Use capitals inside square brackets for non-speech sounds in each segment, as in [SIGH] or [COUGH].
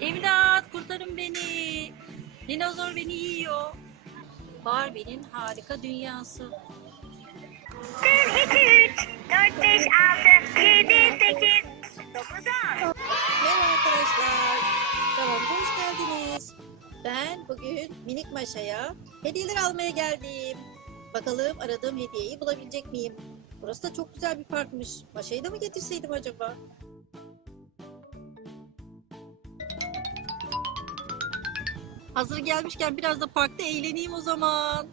İmdat kurtarın beni. Dinozor beni yiyor. Barbie'nin harika dünyası. 1, 2, 3, 4, 5, 6, 7, 8, 9, 10. Merhaba arkadaşlar. Kanalımıza hoş geldiniz. Ben bugün minik maşaya hediyeler almaya geldim. Bakalım aradığım hediyeyi bulabilecek miyim? Burası da çok güzel bir parkmış. Maşayı da mı getirseydim acaba? Hazır gelmişken biraz da parkta eğleneyim o zaman.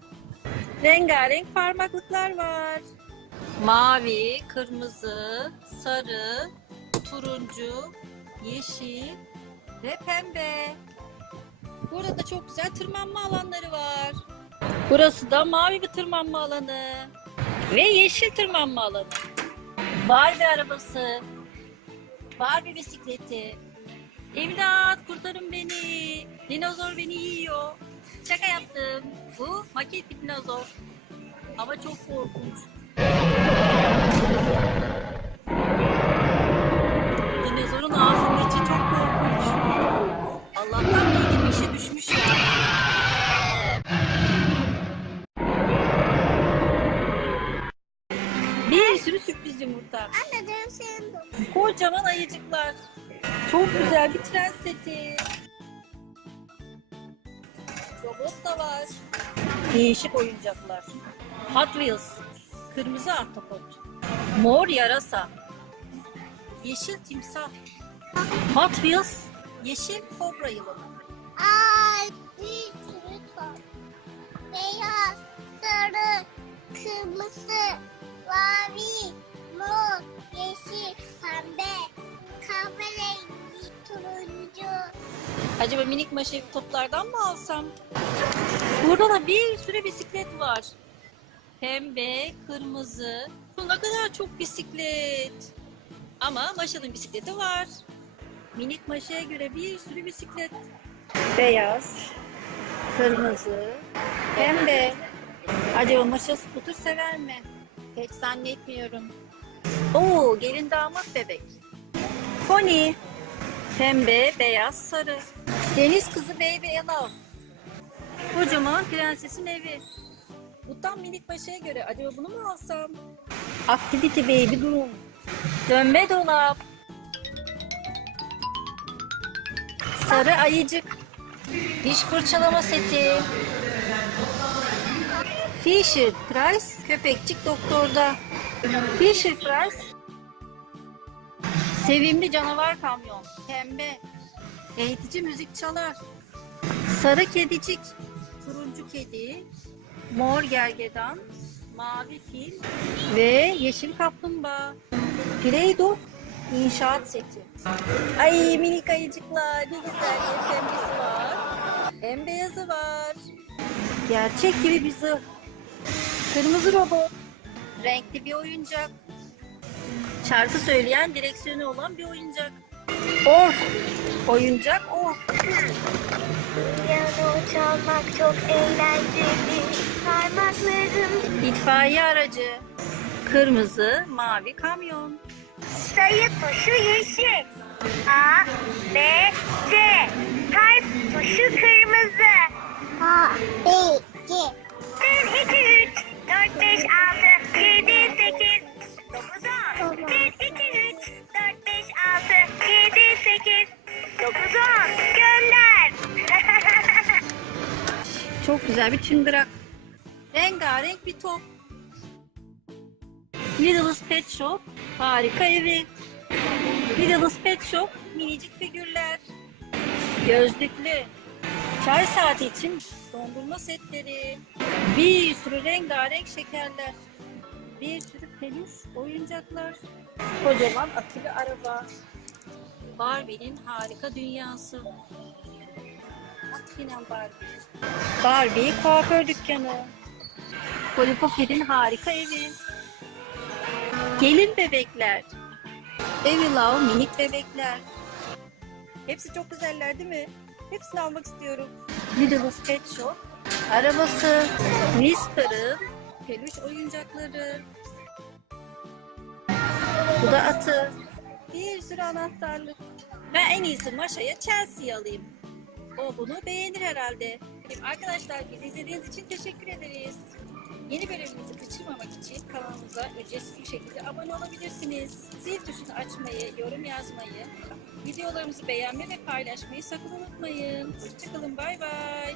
Rengarenk parmaklıklar var. Mavi, kırmızı, sarı, turuncu, yeşil ve pembe. Burada da çok güzel tırmanma alanları var. Burası da mavi bir tırmanma alanı. Ve yeşil tırmanma alanı. Barbie arabası. Barbie bisikleti. İmdat kurtarın beni. Dinozor beni yiyor. Şaka yaptım. Bu maket bir dinozor. Ama çok korkunç. Dinozorun ağzının içi çok korkunç. Allah'tan bildiğim işe düşmüş ya. Bir sürü sürpriz yumurta. Anne de. Kocaman ayıcıklar. Çok güzel bir tren seti. Robot da var. Değişik oyuncaklar. Hot Wheels. Kırmızı ahtapot. Mor yarasa. Yeşil timsah. Hot Wheels. Yeşil kobra yılanı. Ay bir sürü top. Beyaz, sarı, kırmızı, mavi, Acaba minik maşe toplardan mı alsam? Burada da bir sürü bisiklet var. Pembe, kırmızı. Bu ne kadar çok bisiklet. Ama Maşa'nın bisikleti var. Minik Maşa'ya göre bir sürü bisiklet. Beyaz, kırmızı, pembe. Acaba Maşa scooter sever mi? Pek zannetmiyorum. Oo, gelin damat bebek. Pony. Pembe, beyaz, sarı. Deniz kızı Baby Yellow. Kocaman prensesin evi. Bu tam minik başaya göre. Acaba bunu mu alsam? Activity Baby Room. Dönme dolap. Sarı ayıcık. Diş fırçalama seti. Fisher Price köpekçik doktorda. Fisher Price Sevimli canavar kamyon. Pembe. Eğitici müzik çalar. Sarı kedicik. Turuncu kedi. Mor gergedan. Mavi fil. Ve yeşil kaplumbağa. Play-Doh inşaat seti. Ay minik ayıcıklar. Ne güzel. Hem pembesi var. Hem beyazı var. Gerçek gibi bir zırh. Kırmızı robot. Renkli bir oyuncak şarkı söyleyen direksiyonu olan bir oyuncak. Ork. Oyuncak ork. Piyano çalmak çok eğlenceli. Parmaklarım İtfaiye aracı. Kırmızı, mavi kamyon. sayı tuşu yeşil. A, B, C. Kalp tuşu kırmızı. 7, 8, 9, 10. Gönder. [LAUGHS] Çok güzel bir çıngırak. Rengarenk bir top. Littlest Pet Shop. Harika evi. Littlest Pet Shop. Minicik figürler. Gözlüklü. Çay saati için dondurma setleri. Bir sürü rengarenk şekerler. Bir sürü peluş oyuncaklar. Kocaman akülü araba. Barbie'nin harika dünyası. Yine Barbie. Barbie kuaför dükkanı. Polly Pocket'in harika evi. Gelin bebekler. Baby Love minik bebekler. Hepsi çok güzeller değil mi? Hepsini almak istiyorum. Littlest Pet Shop. Arabası. Whisper'ın peluş oyuncakları. Bu da atı. Bir sürü anahtarlık. Ben en iyisi Maşa'ya Chelsea'yi alayım. O bunu beğenir herhalde. Arkadaşlar bizi izlediğiniz için teşekkür ederiz. Yeni bölümümüzü kaçırmamak için kanalımıza ücretsiz bir şekilde abone olabilirsiniz. Zil tuşunu açmayı, yorum yazmayı, videolarımızı beğenmeyi ve paylaşmayı sakın unutmayın. Hoşçakalın, bay bay.